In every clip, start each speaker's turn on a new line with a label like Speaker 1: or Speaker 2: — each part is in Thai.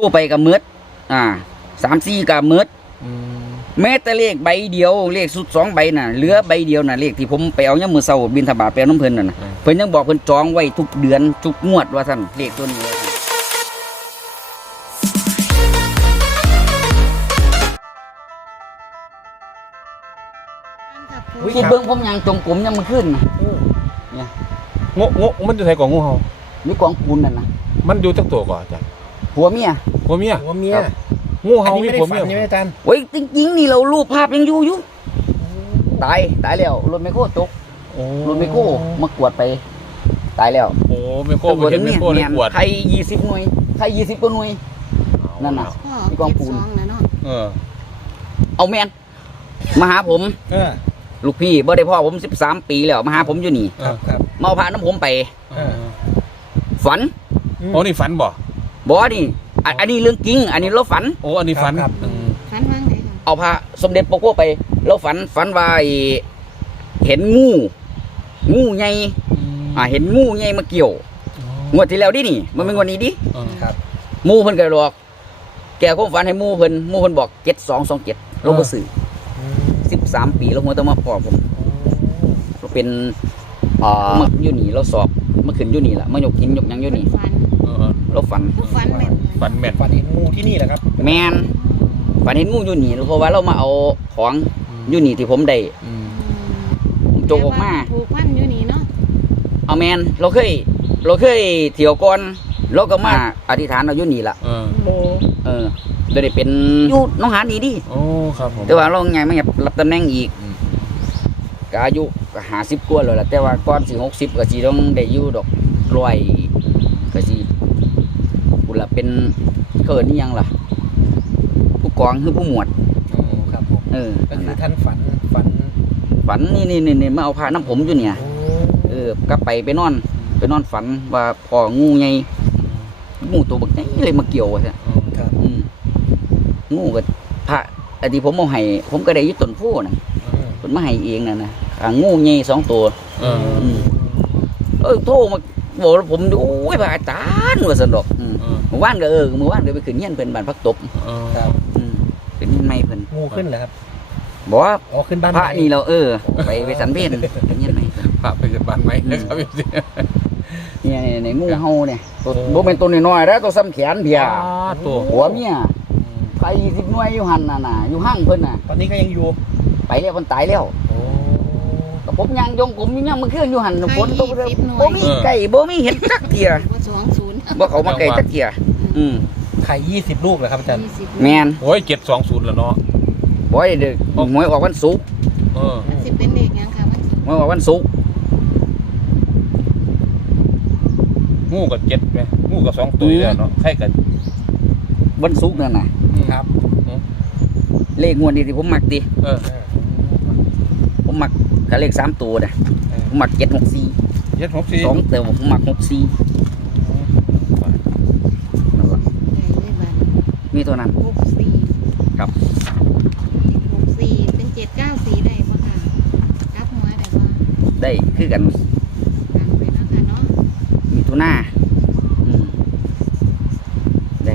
Speaker 1: กู้ไปกับมืด3-4กับมืดแม้แต่เลขใบเดียวเลขสุด2ใบน่ะเหลือใบเดียวน่ะเลขที่ผมไปเอายามมื้อเช้าบิณฑบาตไปเอาน้ำเพิ่นน่ะนะเพิ่นยังบอกเพิ่นจองไว้ทุกเดือนทุกงวดว่าซั่นเลขตัวนี้คิดเบิ่งผมยังจงกรมยังมาขึ้นเนี่ย
Speaker 2: งูมันอยู่ไสก่อนงูเห่า
Speaker 1: มีกองปูนนั่นนะ
Speaker 2: มันอยู่จักตัวก่อนอาจารย์
Speaker 1: ผัวเมีย
Speaker 2: งูเห่ามีผัวเมีย
Speaker 3: ใช่ไหมอาจารย์
Speaker 1: โอ้ยจริงๆนี่เรารูปภาพยังอยู่ตายแล้วรถไมโครตกรถไมโครมากวดไปตายแล้ว
Speaker 2: โอ้ไมโครบ่เห็นไมโครเลยกวด
Speaker 1: ใคร20หน่วยใคร20กว่าหน่วยนั่นน่ะมีกองปูนเอาแม่นมาหาผมลูกพี่บ่ได้พ่อผม13ปีแล้วมาหาผมอยู่นี่มาเอาพาน้ำผมไปฝัน
Speaker 2: โอ้นี่ฝันบ่
Speaker 1: นี่อันนี้เรื่องจริงอันนี้เราฝัน
Speaker 2: โอ้อันนี้ฝัน
Speaker 4: ฝันว่าไง
Speaker 1: เอาพาสมเด็จปกโกไปเราฝันว่าเห็นงูใหญ่เห็นงูใหญ่มาเกี่ยวงวดที่แล้วดินี่มันเป็นงวดนี้ดิมูเพิ่นก็บอกแกความฝันให้มูเพิ่นบอก7227เราบ่ซื้อ13ปีแล้วหัวตะมาพอผมเราเป็นมาอยู่นี่เราสอบมาขึ้นอยู่นี่ล่ะมายกหินยกหยังอยู่นี่เราฝัน
Speaker 2: แม่น
Speaker 3: ฝันเห็นงูที่นี่แหละครับ
Speaker 1: แม่นฝันเห็นงูอยู่นี่เพราะว่าเรามาเอาของอยู่นี่ที่ผมได้ผมโจกออกมา
Speaker 4: ผูกพันอยู่นี่เนาะ
Speaker 1: เอาแม่นเราเคยเที่ยวก่อนเราก็มาอธิษฐานเอาอยู่นี่ล่ะได้เป็นอยู่น้องหานี่ดิ
Speaker 2: โอ้ครับผม
Speaker 1: แต่ว่าเราไงไม่รับตำแหน่งอีกก็อายุก็50กว่าแล้วล่ะแต่ว่าก่อนสิ60ก็สิต้องได้อยู่ดอก100ก็สิกุละเป็นเกิดนี่ยังล่ะผู้กองคือผู้หมวด
Speaker 3: ครับผมก็คือท่านฝัน
Speaker 1: นี่มาเอาพาน้ำผมอยู่เนี่ยก็ไปนอนฝันว่าพองูไงงูตัวบักนี่เลยมาเกี่ยวใช่งูกับพระอันที่ผมเอาให้ผมก็ได้ยึดต้นโพน่ะผมมาให้เองนะงูไง2ตัวโทรมาบอกผมโอ้ยพระอาจารย์ว่าสนดอกเมื่อวานก็ไปขึ้นเฮียนเพิ่นบ้านพักตบเป็นเฮียนใหม่เพิ่น
Speaker 3: งูขึ้นเหรอครับ
Speaker 1: บอกว่า
Speaker 3: ขึ้นบ้าน
Speaker 1: พระนี่เราไปสันเพลเป็นเฮียนใหม่
Speaker 2: พระไปบ้านใหม่นะครับ
Speaker 1: เนี่ยในงูเห่าเนี่ยบ่เป็นตัวน้อยๆแล้วตัวซ้ำแขนเพีย
Speaker 2: ตัว
Speaker 1: หัวเมียใคร10หน่วยอยู่หั่นน่ะอยู่ห้างเพิ่นน่ะ
Speaker 3: ตอนนี้ก็ยังอยู่
Speaker 1: ไปแล้วมันตายแล้วก็ผมยังจงผมยังมาเคลื่อนอยู่หั่นฝนตกบ่มีไก่บ่มีเห็ดจักเที่ยบ่เขามาไก่จักเที่ย
Speaker 3: ไข่20ลูกเหรอครับอาจารย์
Speaker 1: แม่น
Speaker 2: โอ้ย720แล้วเนาะ
Speaker 1: บ่ได้เด้อหวยออกวันศุกร์
Speaker 4: สิเป็นเลขหยังค่ะ
Speaker 1: หวยออกวันศุกร์
Speaker 2: งูกับ7มั้ยงูกับ2ตัวแล้วเนาะใครกัน
Speaker 1: วันศุกร์นั่นน่ะ
Speaker 3: ครับ
Speaker 1: เลขงวดนี้ที่ผมมักติผมมักกับเลข3ตัวน่ะผมมัก764 2แต่ผมมัก64มีตัวนั้น
Speaker 4: 64
Speaker 1: ครับ
Speaker 4: 64เป็น794ได้บ่ค่ะกลับหัวได้บ่
Speaker 1: ได้คือกัน
Speaker 4: ตามไปเนาะค่ะเนาะ
Speaker 1: มีตัวหน้าได้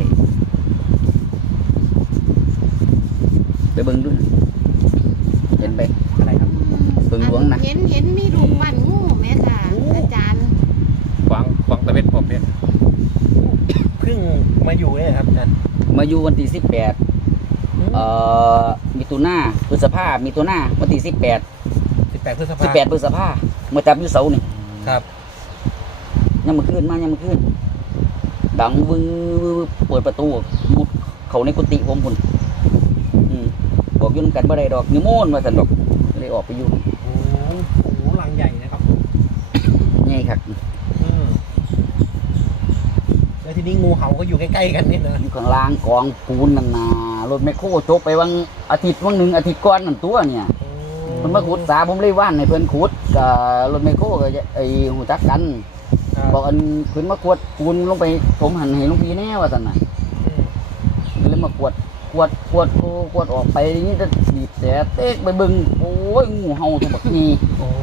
Speaker 1: ไปเบิ่งดูเห็นไป
Speaker 3: อะไรครับ
Speaker 1: เบิ่งหลวงนะ
Speaker 4: เห็นมีรูปปั้นงูแม่ค่ะอาจารย์
Speaker 2: ฟังตะเวนผมเป็น
Speaker 3: เพิ่งมาอยู่เนี่ยครับอาจารย์
Speaker 1: มาอยู่วันที่18มีตัวหน้าพฤษภามีตัวหน้าวันที่18พฤษภามาจับอยู่เสานี่
Speaker 3: ครับ
Speaker 1: ยังมาขึ้นดังวื้อเปิดประตูมุดเขาในกุฏิผมพุ่นบอกอยู่นำกันบ่ได้ดอกนิมนต์มาสั่นดอกเลยออกไปอยู่
Speaker 3: โอ้โหหลังใหญ่นะครับ
Speaker 1: ใหญ่ครับ
Speaker 3: แล้วทีนี้งูเห่าก็อยู่ใกล้ๆกันนี่นะ
Speaker 1: อยู่ข้างล่างกองปูนนั่นน่ะรถแมคโครโจกไปวันอาทิตย์วัน1อาทิตย์ก่อนนั่นตัวเนี่ยเพิ่นมาขุดสาผมเลยว่านให้เพิ่นขุดกับรถแมคโครก็ไอ้หูจักกันบอกอันขึ้นมากวดปูนลงไปผมหันให้หลวงพี่แน่ว่าซั่นน่ะก็เลยมากวดออกไปอย่างนี้จะบีบแต่เต๊กไปเบิ่งโอ้ยงูเห่าตัวบักนี่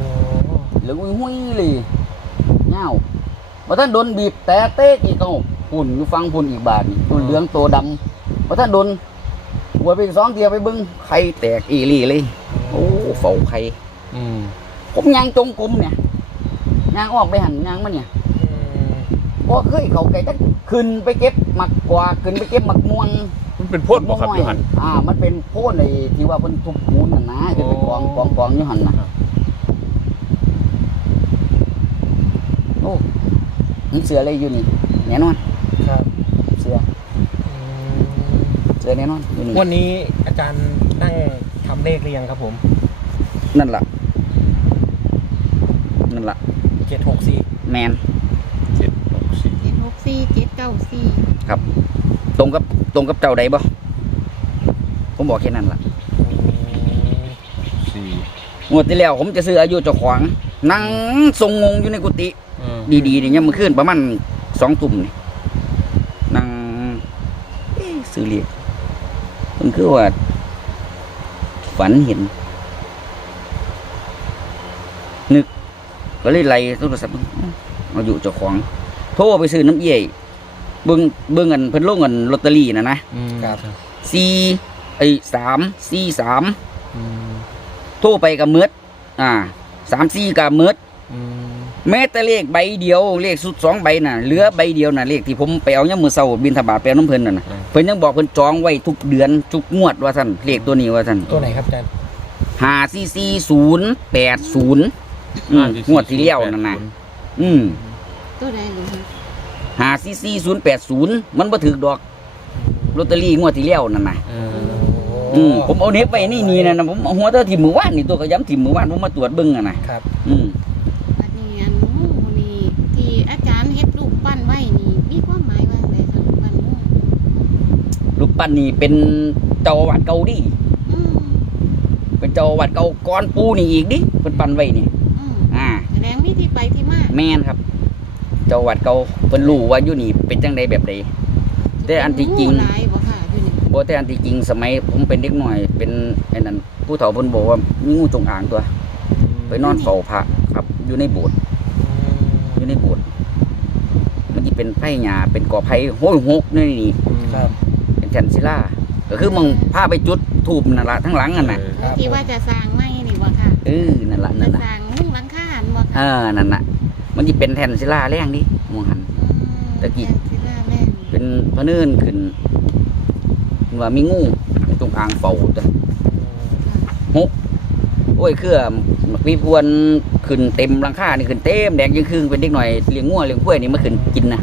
Speaker 1: เหลืองหุ้ยเลยเงาบ่ทันโดนบีบแต่เต๊กอีกเอ้าผปุ่นอยู่ฟังปุ่นอีกบาทนี่ตัวเหลืองตัวดำเพราะท่านโดนหัวไป2เดียวไปเบิ้งไข่แตกอีหลีเลยโอ้เฝ้าไข่ผมยางจงกรมเนี่ยยางออกไปหันยางมันเนี่ยพอเคยเขาไก่ตั้งขึ้นไปเก็บหมักกว่าขึ้นไปเก็บหมักม่วง
Speaker 2: มันเป็นโพดบ่ครับอยู่หัน
Speaker 1: มันเป็นโพดในที่ว่าเพิ่นทุบปูนน่ะนะคือเป็นกองอยู่หันน่ะโอ้มันเสืออะไรอยู่นี่แน่นอน
Speaker 3: ครับ
Speaker 1: เสือแน่นอนอยู่นี่
Speaker 3: วันนี้อาจารย์นั่งทำเลขหรือยังครับผม
Speaker 1: นั่นล่ะ
Speaker 3: 764
Speaker 1: แมน
Speaker 2: 764
Speaker 4: 764 794
Speaker 1: ครับ ตรงกับเจ้าใดบ่ผมบอกแค่นั้นล่ะ
Speaker 2: 4
Speaker 1: งวดที่แล้วผมจะซื้ออายุเจ้าของนั่งทรงงงอยู่ในกุฏิดีๆนี่ยังมาขึ้นประมาณ2 ตุ่มนี่นั่งซื้อเรียกมันคือว่าฝันเห็นนึกก็เลยไล่โทรศัพท์อายุเจ้าของโทรไปซื้อน้ำเอี่ยเบิ่งกันเพิ่นลงกันลอตเตอรี่นะ343โทรไปกับมืด34กับมืดแม้แต่เลขใบเดียวเลขสุด2ใบน่ะเหลือใบเดียวน่ะเลขที่ผมไปเอายามมื้อเช้าบิณฑบาตไปเอาน้ำเพิ่นน่ะเพิ่นยังบอกเพิ่นจองไว้ทุกเดือนทุกงวดว่าซั่นเลขตัวนี้ว่าซั่น
Speaker 3: ตัวไหนครับอาจารย์
Speaker 1: 54480งวดที่แล้วนั่นน่ะ
Speaker 4: ตัวใดหรือ
Speaker 1: 54480มันบ่ถูกดอกลอตเตอรี่งวดที่แล้วนั่นน่ะผมเอาเน็บไว้นี่น่ะผมเอาหัวเตอถิ่มมื้อวานนี่ตัวก็ย้ำถิ่มมื้อวานผมมาตรวจเบิ่งอ่ะนะครับ
Speaker 4: อันนี้อันงูนี่ที่อาจารย์เฮ็ดรูปปั้นไว้นี่มีความหมายว่าไงคะรูปปั้นงู
Speaker 1: รูปปั้นนี่เป็นเจ้าอาวาสเก่าดิเป็นเจ้าอาวาสเก่าก่อนปู่นี่อีกดิเพิ่นปั้นไว้นี่
Speaker 4: แสดงมีที่ไปที่มา
Speaker 1: แม่นครับเจ้าอาวาสเก่าเพิ่นรู้ว่าอยู่นี่เป็นจังไดแบบใดแต่อันที่จริง
Speaker 4: หลายบ่ค่ะอยู่นี่
Speaker 1: บ่แต่อันที่จริงสมัยผมเป็นเด็กน้อยเป็นไอ้นั่นผู้เฒ่าเพิ่นบอกว่ามีงูจงอางตัวไปนอนเฝ้าพระครับอยู่ในโบสถ์มันสิเป็นไผ่หญ้าเป็นกอไผ่โหยหกนี่
Speaker 3: ครับ
Speaker 1: เป็นแผ่นศิลาก็คือมึงพาไปจุดธูปนั่นล่ะทั้งหลังนั่นน่ะ
Speaker 4: ที่ว่าจะสร้างไม้นี่บ่ค่ะ
Speaker 1: นั่นล่ะ
Speaker 4: จะสร้างมุ้งหลังคาบ่ค่ะ
Speaker 1: นั่นน่ะมันสิเป็นแผ่นศิลาแรงดิมองหันตะกี้เป็นพะเนินขึ้นว่ามีงูจงอางเฝ้าจ้ะโอ้ยเครือมีพวนขึ้นเต็มหลังคานี่ขึ้นเต็มแดงยังคืนเป็นเด็กหน่อยเลี้ยงงัวเลี้ยงกล้วยนี่มาขึ้นกินนะ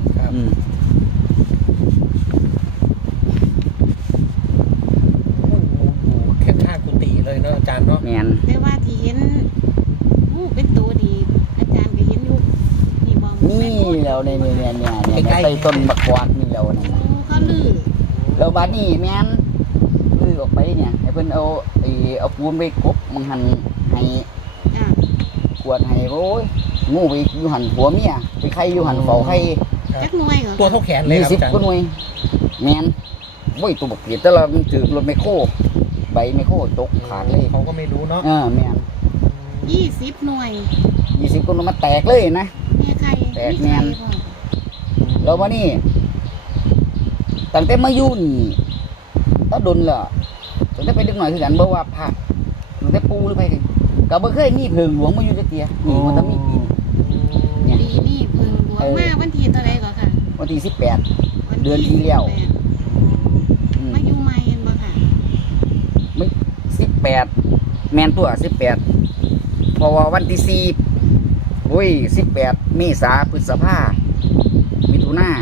Speaker 3: แค่ข้างกุฏิเลยเนาะอาจารย์เนาะ
Speaker 1: แม่น
Speaker 4: แต่ว่าที่เห็นงูเป็นตัวนี่อาจารย์ก็เห็นอยู่นี่บ่
Speaker 1: นี่แล้วในใต้ต้นบักกวาดนี่แล้วนั่นน่ะ
Speaker 4: เขาลือ
Speaker 1: แล้วบัดนี้แม่นลื้อออกไปเนี่ยให้เพิ่นเอาปูนไปกบมึงหันให้กวดให้โอ้ยงูไปอยู่หันผัวเมียไปไข่อยู่หันเฝ้าไข่
Speaker 4: จักหน่วยเหรอ
Speaker 3: ตัวเท่าแขนเลยครับอาจารย์
Speaker 1: 20กว่าหน่วยแม่นโอ้ยตัวบักเกลียดแต่ละมันถือรถไมโครใบไมโครตกขาดเลย
Speaker 3: เขาก็ไม่รู้เนาะ
Speaker 1: แม่น
Speaker 4: 20 หน่วย
Speaker 1: 20กว่าหน่วยมันแตกเลยนะ
Speaker 4: แม่ไข่
Speaker 1: แตกแม่น แล้ววันนี้ตั้งแต่มาอยู่นี่ถ้าโดนล่ะตั้งแต่เป็นเด็กหน่อยคือกันบ่ว่าพระตั้งแต่ปู่หรือไปถึงก็บ่เคยมีเพิงหลวงมาอยู่จักเที่ยนี่มันต้องมีปีเนี่ย
Speaker 4: ปีนี้เพิ่งหลวงมาวันที่เท่าไหร่ก่อนค่ะ
Speaker 1: วันที่18เดือนที่แล้ว
Speaker 4: มาอยู่ใหม่เห็นบ่ค่ะ
Speaker 1: ไม่18แม่นตัว18เพราะว่าวันที่4โอ้ย18เมษาพฤษภามิถุนา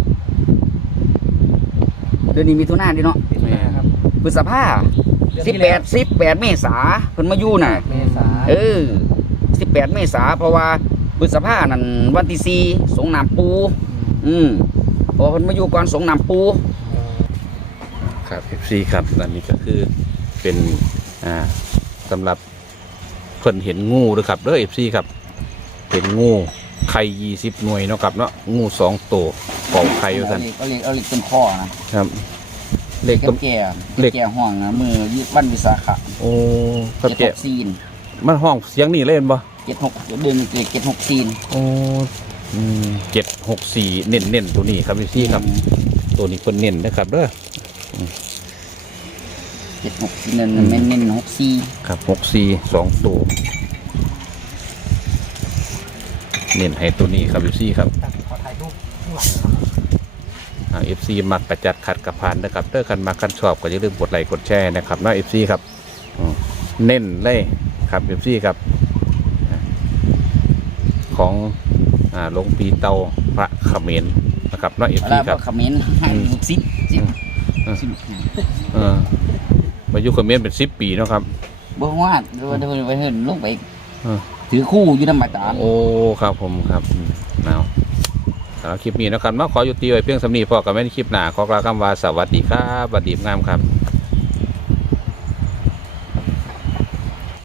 Speaker 1: เดือนนี้มิถุนาดิเนาะ
Speaker 3: ครับ
Speaker 1: พฤษภา18เมษาเพิ่นมาอยู่น่ะ
Speaker 3: เมษา
Speaker 1: 18เมษาเพราะว่าพฤษภานั่นวันที่4สงน้ำปูเพราะเพิ่นมาอยู่ก่อนสงน้ำปู
Speaker 2: ครับ FC ครับอันนี้ก็คือเป็นสำหรับเพิ่นเห็นงูด้วยครับเด้อ FC ครับเห็นงูไข่20หน่วยเนาะครับเนาะงู2ตัวเป่าไข่อยู่ซั่น
Speaker 1: เอาเหล็กต้นคอนะครับ
Speaker 2: เหล็กต้น
Speaker 1: แก่ห้องนะมือยึดวันวิสาขะ
Speaker 2: โอ้ครับแก่
Speaker 1: ซีน
Speaker 2: มันห้องเสียงนี่เล่นบ่
Speaker 1: 76เดือน76ซีน
Speaker 2: โอ้ 764 เน้นๆตัวนี้ครับพี่ซี่ครับตัวนี้คนเน้นนะครับเด้อ
Speaker 1: 764นั่นเน้น64
Speaker 2: ครับ64 2ตัวเน้นให้ตัวนี้ครับพี่ซี่ครับ
Speaker 3: ขอถ่ายรูปข้างหลังครับ
Speaker 2: FC มักกระจัดขัดกระพานนะครับเด้อคันมาคันชอบก็อย่าลืมกดไลค์กดแชร์นะครับเนาะ FC ครับเน้นเลยครับ FC ครับของหลวงปีเตาพระเขมรนะครับเนาะ FC
Speaker 1: แล้ว
Speaker 2: ครับ
Speaker 1: คอมเมนต์ให้ลูกศิษย์
Speaker 2: มาอยู่เขมรเป็น10 ปีเนาะครับ
Speaker 1: บ่ว่าไปเห็นลงไป
Speaker 2: เออ
Speaker 1: ถือคู่อยู่นำบาตาล
Speaker 2: โอ้ครับผมครับเอาสำหรับคลิปนี้นะครับมาขออยู่ตีไว้เพียงสำนีพอกับแม่นคลิปหน้าขอกล่าวคำว่าสวัสดีครับสวัสดีงามครับ